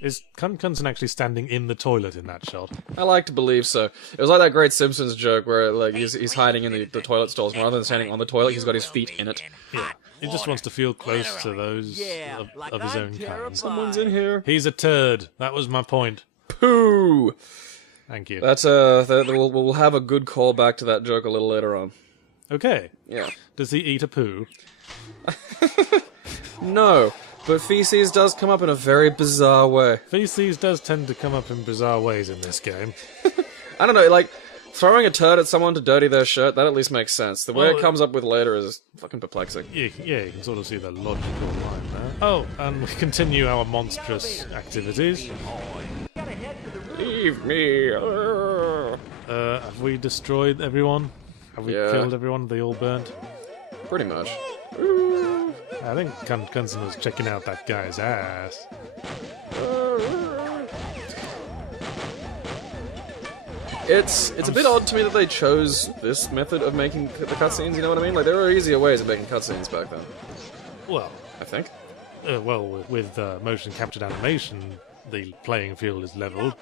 Is Knutson actually standing in the toilet in that shot? I like to believe so. It was like that great Simpsons joke where like he's hiding in the toilet stalls, rather than standing on the toilet, he's got his feet in it. Yeah. He just wants to feel close to those of his own kind. Someone's in here. He's a turd. That was my point. Pooh. Thank you. That's we'll have a good callback to that joke a little later on. Okay. Yeah. Does he eat a poo? No, but feces does come up in a very bizarre way. Feces does tend to come up in bizarre ways in this game. I don't know, like throwing a turd at someone to dirty their shirt, that at least makes sense. The way Well, it comes up with later is fucking perplexing. Yeah, you can sort of see the logical line there. Oh, and we continue our monstrous activities. Leave me. Have we destroyed everyone? Have we Yeah. killed everyone? They all burnt? Pretty much. I think Knutson was checking out that guy's ass. It's a bit odd to me that they chose this method of making the cutscenes, you know what I mean? Like, there were easier ways of making cutscenes back then, Well, I think. with motion captured animation, the playing field is leveled.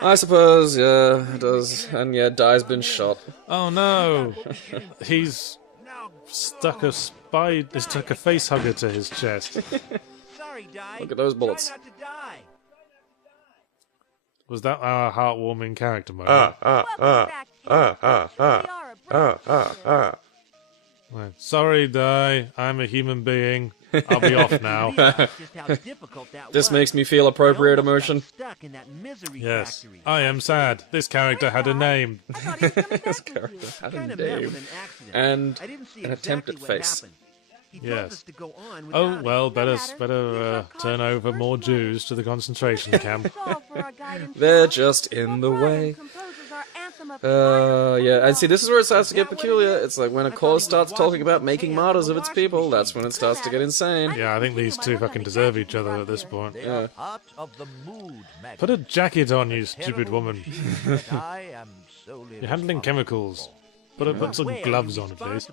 I suppose, yeah, it does. And yeah, Dai's been shot. Oh no! He's stuck a face hugger to his chest. Sorry, Di. Look at those bullets. Try not to die. Was that our heartwarming character moment? Right. Sorry, Di. I'm a human being. I'll be off now. This makes me feel appropriate emotion. Yes, I am sad. This character had a name. This character had a name. And an attempt at face. Yes. Oh, well, better turn over more Jews to the concentration camp. They're just in the way. Yeah, and see, this is where it starts to get peculiar. It's like when a cause starts talking about making martyrs of its people, that's when it starts to get insane. Yeah, I think these two fucking deserve each other at this point. Yeah. Put a jacket on, you stupid woman. You're handling chemicals. Put some gloves on, please.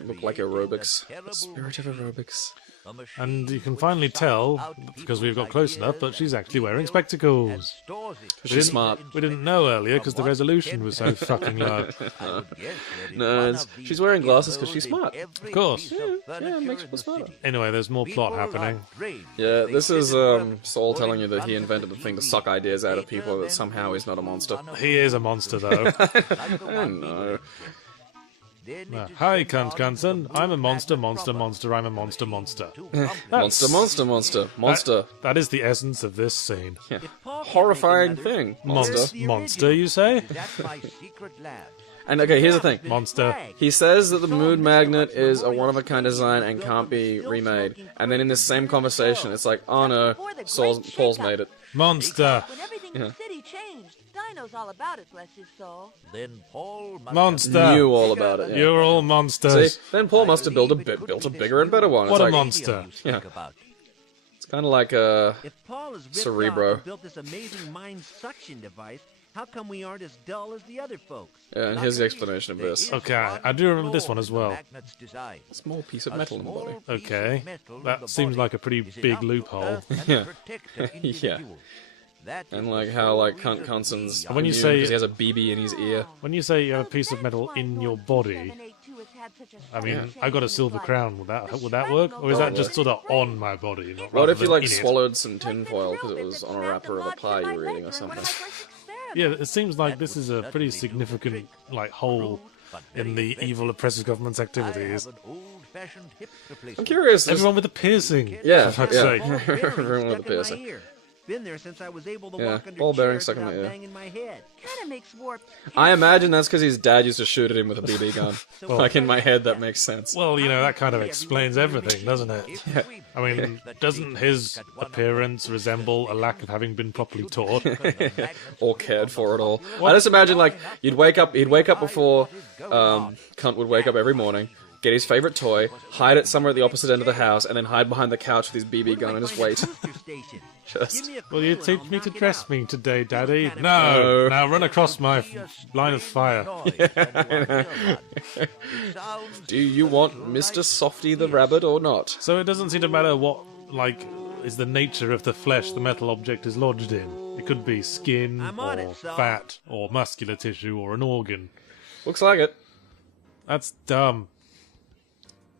Look like aerobics. Spirit of aerobics. And you can finally tell, because we've got close enough, but she's actually wearing spectacles. She's smart. We didn't know earlier because the resolution was so fucking low. No, she's wearing glasses because she's smart. Of course. Yeah, it makes people smarter. Anyway, there's more plot happening. Yeah, this is Saul telling you that he invented the thing to suck ideas out of people, that somehow he's not a monster. He is a monster, though. I know. Hi, Knutson. I'm a monster, I'm a monster. Monster. That is the essence of this scene. Yeah. Horrifying thing. Monster, you say? And okay, here's the thing. Monster. He says that the mood magnet is a one-of-a-kind design and can't be remade. And then in this same conversation, it's like, oh no, Paul's made it. Monster. Yeah. Knows all about it, bless his soul. Then Paul Monster. Knew all about it. Yeah. You're all monsters. See, then Paul must have built a bigger and better one. What It's a like, monster. Yeah. It's kind of like a If Paul is ripped Cerebro. off and built this amazing mind suction device, how come we aren't as dull as the other folks? Yeah, and here's the explanation of this. Okay, I do remember this one as well. Small piece of metal in the body. Okay, that seems like a pretty big loophole. Yeah. Yeah. And like how like Knutson's when you immune say- because he has a BB in his ear. When you say you have a piece of metal in your body, I mean, I got a silver crown. Would that work? Or is that just sort of on my body? Not What rather if you than like in it? swallowed some tinfoil because it was on a wrapper of a pie you were eating or something? Yeah, it seems like this is a pretty significant like hole in the evil oppressive government's activities. I'm curious. Everyone with a piercing. Yeah, For fuck's yeah. sake. Everyone with a piercing. Been there since I was able to Yeah, walk under ball bearing chairs stuck in my without ear. banging my head. Kinda makes warp. I imagine that's because his dad used to shoot at him with a BB gun. Like in my head, that makes sense. Well, you know, that kind of explains everything, doesn't it? I mean, doesn't his appearance resemble a lack of having been properly taught? Or cared for at all. I just imagine like he'd wake up before Cunt would wake up every morning, get his favorite toy, hide it somewhere at the opposite end of the house, and then hide behind the couch with his BB gun and just wait. Just Will you teach me to dress me today, Daddy? No. Now run across my line of fire. do you want Mr. Softy the Rabbit or not? So it doesn't seem to matter what, like, is the nature of the flesh the metal object is lodged in. It could be skin, or fat, or muscular tissue, or an organ. Looks like it. That's dumb.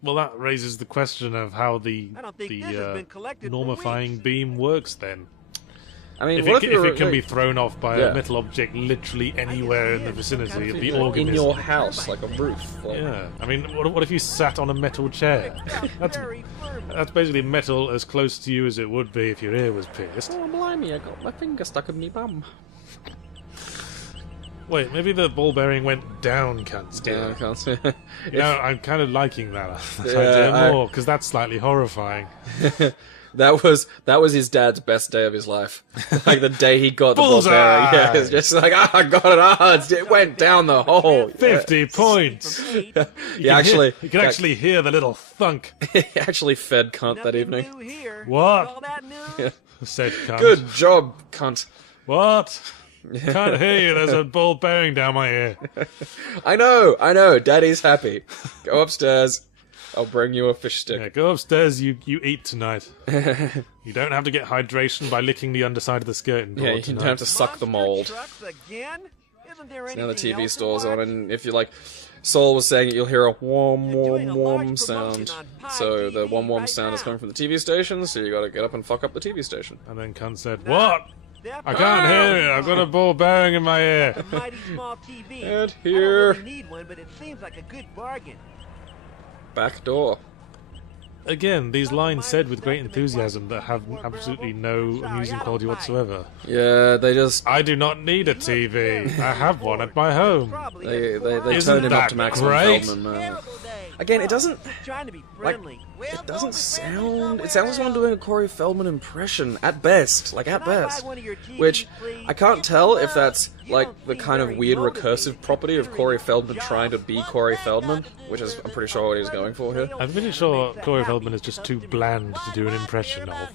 Well, that raises the question of how the I don't think this has been collected for normifying beam works then. I mean, If what it, if, if it can be thrown off by Yeah. a metal object literally anywhere in the vicinity of the in organism. your house, like a roof? Like, Yeah, I mean, what if you sat on a metal chair? That's basically metal as close to you as it would be if your ear was pierced. oh, blimey, I got my finger stuck in me bum. Wait, maybe the ball bearing went down, cunts. Yeah, I can't see. You know, I'm kind of liking that Yeah, idea more, because that's slightly horrifying. That was his dad's best day of his life. Like the day he got the ball Bullseye! bearing. Yeah, it's just like, I got it. It went down the hole. 50 points! He actually, You can actually hear the little thunk. he actually fed cunt that evening. What? Yeah. Said cunt. Good job, cunt. What? Can't hear you, there's a ball bearing down my ear. I know. Daddy's happy. Go upstairs. I'll bring you a fish stick. Yeah, go upstairs, you eat tonight. You don't have to get hydration by licking the underside of the skirting board Yeah, you don't tonight. have to suck the mold. Now Now the TV store's on, and if you like, Saul was saying you'll hear a wom sound. So the wom sound is coming from the TV station, so you gotta get up and fuck up the TV station. And then cunt said, "What? I can't hear it. I've got a ball bearing in my ear." Mighty small TV. And I here. don't really need one, but it seems like a good bargain. Back door. again, these lines said with great enthusiasm that have absolutely no amusing quality whatsoever. Yeah, they just I do not need a TV. I have one at my home. they Isn't turned him up that to maximum great? Feldman. Again, it doesn't Trying to be like friendly. it doesn't sound. It sounds like someone doing a Corey Feldman impression at best, like at best. Which I can't tell if that's like the kind of weird recursive property of Corey Feldman trying to be Corey Feldman, which is I'm pretty sure what he was going for here. I'm pretty sure Corey Feldman is just too bland to do an impression of.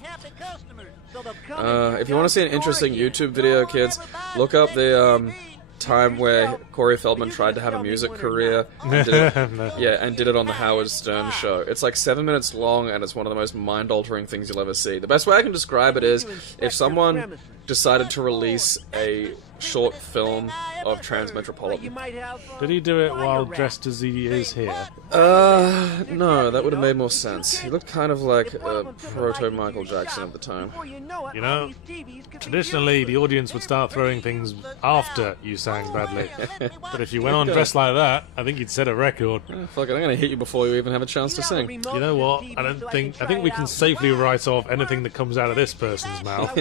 If you want to see an interesting YouTube video, kids, look up the time where Corey Feldman tried to have a music career and did it, and did it on the Howard Stern show. It's like 7 minutes long, and it's one of the most mind-altering things you'll ever see. The best way I can describe it is if someone decided to release a short film of Transmetropolitan. Did he do it while dressed as he is here? No, that would have made more sense. He looked kind of like a proto-Michael Jackson at the time. You know, traditionally the audience would start throwing things after you sang badly. But if you went on dressed like that, I think you'd set a record. Fuck it, I'm gonna hit you before you even have a chance to sing. You know what? I think we can safely write off anything that comes out of this person's mouth.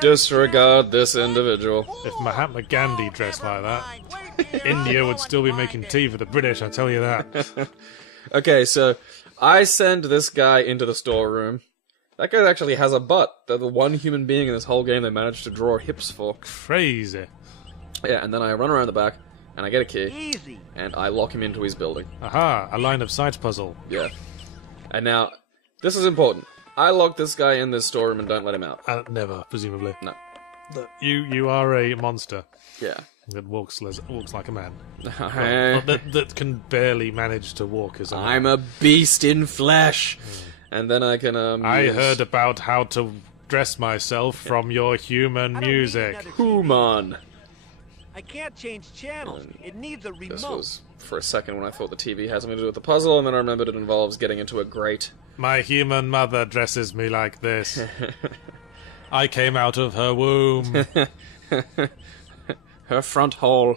Disregard this individual. If Mahatma Gandhi dressed like that, India would still be making tea for the British, I tell you that. Okay, so I send this guy into the storeroom. That guy actually has a butt. They're the one human being in this whole game they managed to draw hips for. Crazy. Yeah, and then I run around the back, and I get a key, Easy. and I lock him into his building. Aha, a line of sight puzzle. Yeah. And now, this is important. I lock this guy in this storeroom and don't let him out. Never, presumably. No. You are a monster Yeah. that walks like a man. I'm that can barely manage to walk as a man. a beast in flesh. And then I can, I use heard about how to dress myself from your human music. Human. I can't change channels. It needs a This remote. was for a second when I thought the TV had something to do with the puzzle, and then I remembered it involves getting into a grate. My human mother dresses me like this. I came out of her womb. Her front hole.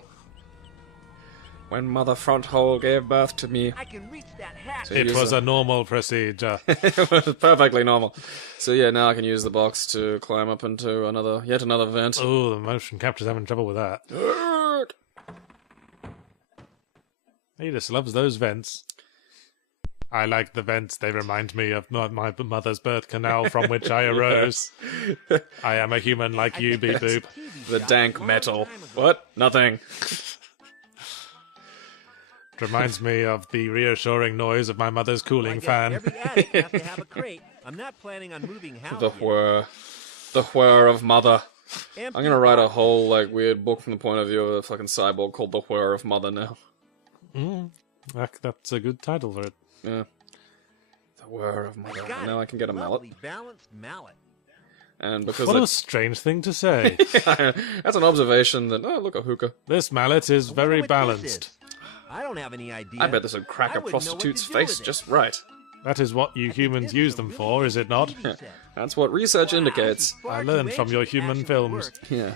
When Mother Front Hole gave birth to me. I can reach that hat. So It use was the- a normal procedure. It was perfectly normal. So yeah, now I can use the box to climb up into yet another vent. Oh, the motion capture's having trouble with that. He just loves those vents. I like the vents. They remind me of my mother's birth canal from which I arose. I am a human like you, beep boop. The dank metal. What? Nothing. Reminds me of the reassuring noise of my mother's cooling fan. Every attic has to have a crate. I'm not planning on moving house. The whir. The whir of Mother. I'm gonna write a whole, weird book from the point of view of a fucking cyborg called The Whir of Mother now. That's a good title for it. Yeah. The Whir of Mother. And now I can get a mallet. Lovely balanced mallet. And because What a strange thing to say. that's an observation that, oh, look, a hookah. This mallet is very What this balanced. is. I don't have any idea. I bet this would crack I a wouldn't know what prostitute's to do face with it. just right. That is what you humans use them for, is it not? That's what research indicates. I learned from your human films. Yeah.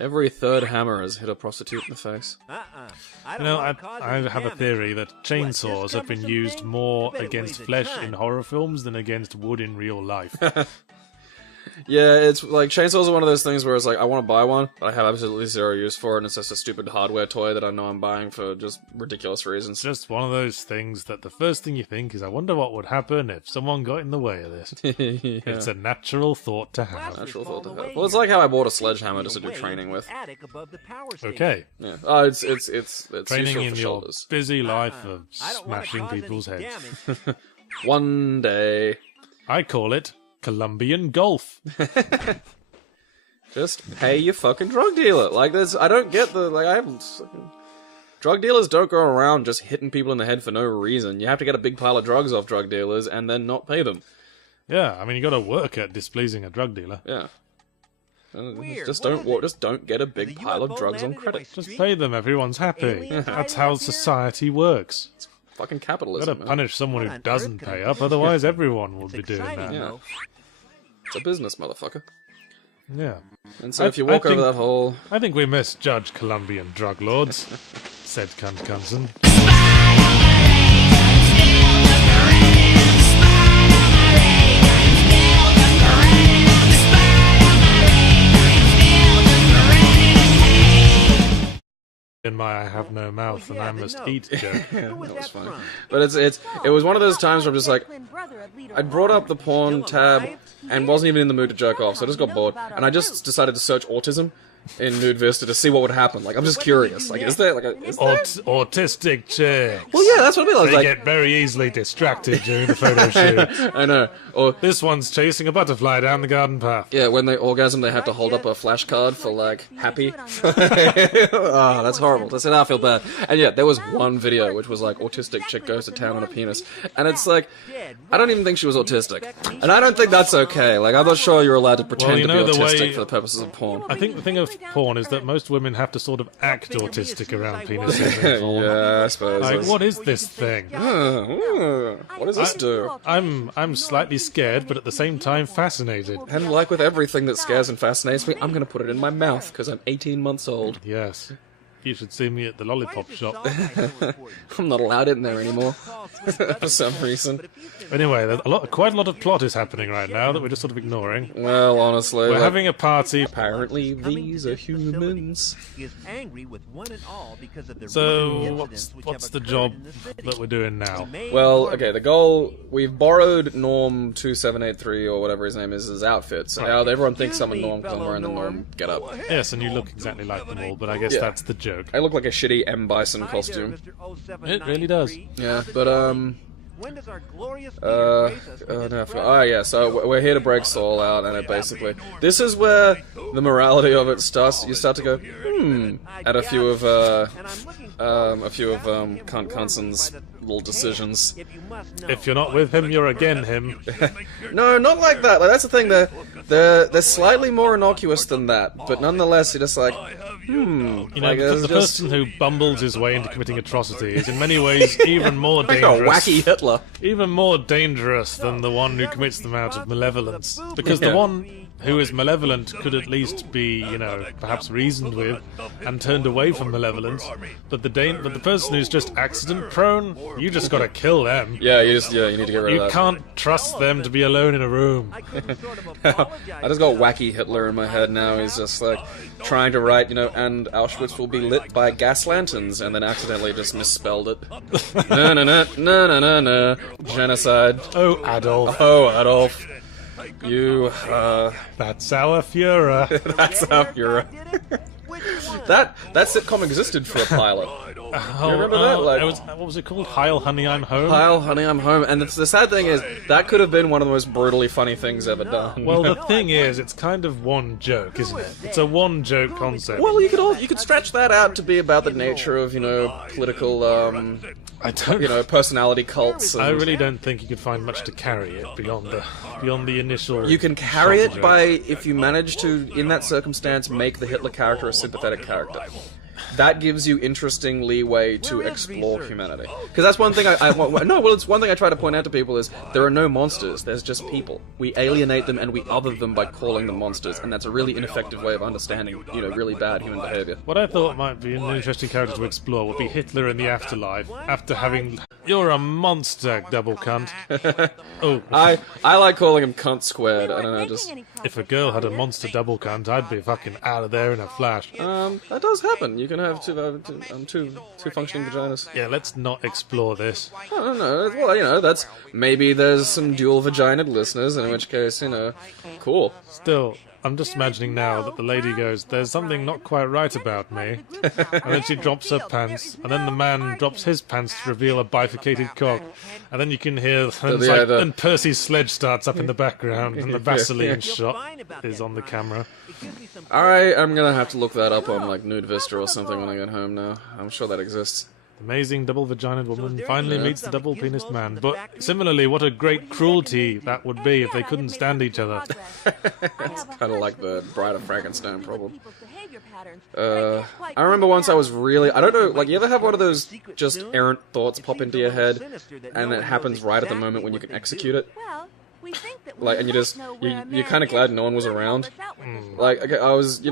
Every third hammer has hit a prostitute in the face. I You know, I have a theory that chainsaws have been used more against flesh in horror films than against wood in real life. Yeah, it's like chainsaws are one of those things where it's like, I want to buy one, but I have absolutely zero use for it, and it's just a stupid hardware toy that I know I'm buying for just ridiculous reasons. It's just one of those things that the first thing you think is, I wonder what would happen if someone got in the way of this. It's a natural thought to have. Natural thought to have. Well, it's like how I bought a sledgehammer just to do training with. Okay, Yeah. Oh, it's training useful in for your shoulders. busy life of smashing people's heads. One day. I call it Colombian golf. Just pay your fucking drug dealer. Like, I don't get I haven't... Drug dealers don't go around just hitting people in the head for no reason. You have to get a big pile of drugs off drug dealers and then not pay them. Yeah, I mean, you got to work at displeasing a drug dealer. Yeah. Just don't get a big pile of drugs on credit. Just pay them, everyone's happy. That's how society works. Fucking Got capitalism, to man. punish someone who doesn't pay up, otherwise everyone will be doing that. Yeah. It's a business, motherfucker. Yeah. And so if you walk over that hole... I think we misjudge Colombian drug lords, said Knutson. doing my I have no mouth and I must eat joke. That was funny. But it was one of those times where I'm just like, I brought up the porn tab and wasn't even in the mood to jerk off, so I just got bored, and I just decided to search autism in Nude Vista to see what would happen. Like, I'm just curious. Like, is there like a autistic chicks? Well, yeah, that's what I mean. I was They like, get very easily distracted during the photo shoot. I know. Or This one's chasing a butterfly down the garden path. yeah, when they orgasm, they have to hold up a flashcard for like happy. Oh, that's horrible. That's it. I feel bad. And yeah, there was one video which was like autistic chick goes to town on a penis, and it's like, I don't even think she was autistic, and I don't think that's okay. Like, I'm not sure you're allowed to pretend you to know be the autistic way- for the purposes of porn. I think the thing of porn is that most women have to sort of act autistic around penises in porn. Yeah, I suppose. Like, what is this thing? What does this do? I'm slightly scared, but at the same time fascinated. And like with everything that scares and fascinates me, I'm going to put it in my mouth because I'm 18 months old. Yes. You should see me at the lollipop shop. I'm not allowed in there anymore for some reason. Anyway, there's quite a lot of plot is happening right now that we're just sort of ignoring. Well, honestly, We're like, having a party. apparently these are humans. Is angry with one and all because of the So recent what's incidents which what's have the occurred job in the city. that we're doing now? Well, okay, the goal, we've borrowed Norm 2783 or whatever his name is, his outfit. So now everyone thinks I'm a Norm because I'm wearing the Norm get up. Yes, and you look exactly like them all, but I guess Yeah. that's the joke. I look like a shitty M. Bison costume. It really does. Yeah, but When does our glorious no, leader grace us with his oh yeah, so we're here to break Saul out, and it basically, this is where the morality of it starts. You start to go, at a few of Knutsson's little decisions. If you must know. If you're not with him, you're again him. No, not like that. Like, that's the thing. They're slightly more innocuous than that, but nonetheless, you're just like, You know, like, because it's the person who bumbles his way into committing atrocity is in many ways even more like a dangerous. wacky Hitler. Even more dangerous than the one who commits them out of malevolence. Because Yeah. the one who is malevolent could at least be, you know, perhaps reasoned with and turned away from malevolence. But the person who's just accident prone, you just gotta kill them. Yeah, you need to get rid You of that. can't trust them to be alone in a room. I just got wacky Hitler in my head now. He's just like trying to write, and Auschwitz will be lit by gas lanterns, and then accidentally just misspelled it. No. Genocide. Oh, Adolf. Oh, Adolf. You, That's our Fuhrer. that's how you're. That sitcom existed for a pilot. Oh, remember that? Like- what was it called? Heil, honey, I'm home? Kyle, honey, I'm home. And the sad thing is, that could have been one of the most brutally funny things ever done. Well, the thing is, it's kind of one joke, isn't it? It's a one joke concept. Well, you could stretch that out to be about the nature of, political, I don't. personality cults. And I really don't think you could find much to carry it beyond the initial. You can carry shock it joke. by, if you manage to, in that circumstance, make the Hitler character a sympathetic character. That gives you interesting leeway to explore humanity. Because that's one thing it's one thing I try to point out to people is there are no monsters, there's just people. We alienate them and we other them by calling them monsters, and that's a really ineffective way of understanding, really bad human behavior. What I thought might be an interesting character to explore would be Hitler in the afterlife, after having. You're a monster, double cunt. Oh, I like calling him cunt squared, I don't know, just... if a girl had a monster double cunt, I'd be fucking out of there in a flash. that does happen. You can have two functioning vaginas. Yeah, let's not explore this. I don't know. Well, that's maybe there's some dual vaginaed listeners, in which case, cool. Still, I'm just imagining now that the lady goes, "There's something not quite right about me," and then she drops her pants, and then the man drops his pants to reveal a bifurcated cock, and then you can hear, and Percy's sledge starts up in the background, and the Vaseline shot is on the camera. I'm gonna have to look that up on like Nude Vista or something when I get home now. I'm sure that exists. Amazing double-vaginaed woman finally meets the double-penised man. But similarly, what a great cruelty that would be if they couldn't stand each other. It's kind of like the Bride of Frankenstein problem. I remember once I was really... I don't know, like, you ever have one of those just errant thoughts pop into your head, and it happens right at the moment when you can execute it? Like, and you're kind of glad no one was around. Like, okay, I was, it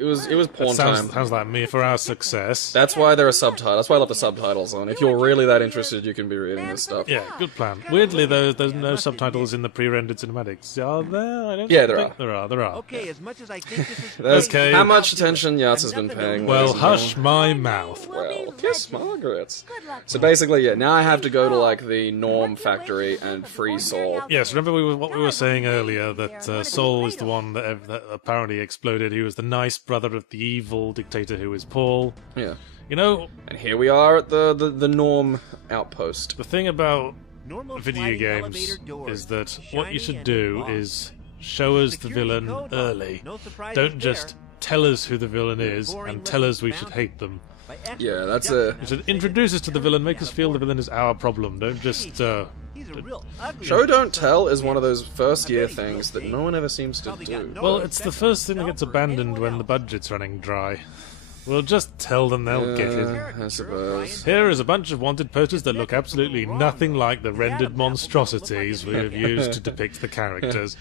was porn time. Sounds like me for our success. That's why there are subtitles. That's why I left the subtitles on. If you're really that interested, you can be reading this stuff. Yeah, good plan. Weirdly, though, there's no subtitles in the pre-rendered cinematics. Are there? I don't Yeah, there think are. There are. Okay, as much as I think this is That's Okay. how much attention Yachts has been paying. Well, ladies and hush my mouth. Well, kiss Margaret. So basically, yeah, now I have to go to, like, the Norm factory and free Saul. Yes, remember what we were saying earlier, that Saul is the one that apparently exploded. He was the nice brother of the evil dictator who is Paul. Yeah. You know, And here we are at the Norm outpost. the thing about normal video sliding games elevator doors, is that what you shiny should and do locked. is show us the Security villain code lock. early. No surprises Don't just there. tell us who the villain is Boring and tell us we looking should hate them. By effort, Yeah, that's deduction, You should introduce us to the villain, make us feel the villain is our problem. Don't just, He's a real ugly Show don't tell is one of those first year things that no one ever seems to do. Well, it's the first thing that gets abandoned when the budget's running dry. We'll just tell them they'll get it. I suppose. Here is a bunch of wanted posters that look absolutely nothing like the rendered monstrosities we have used to depict the characters.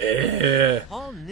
All nil.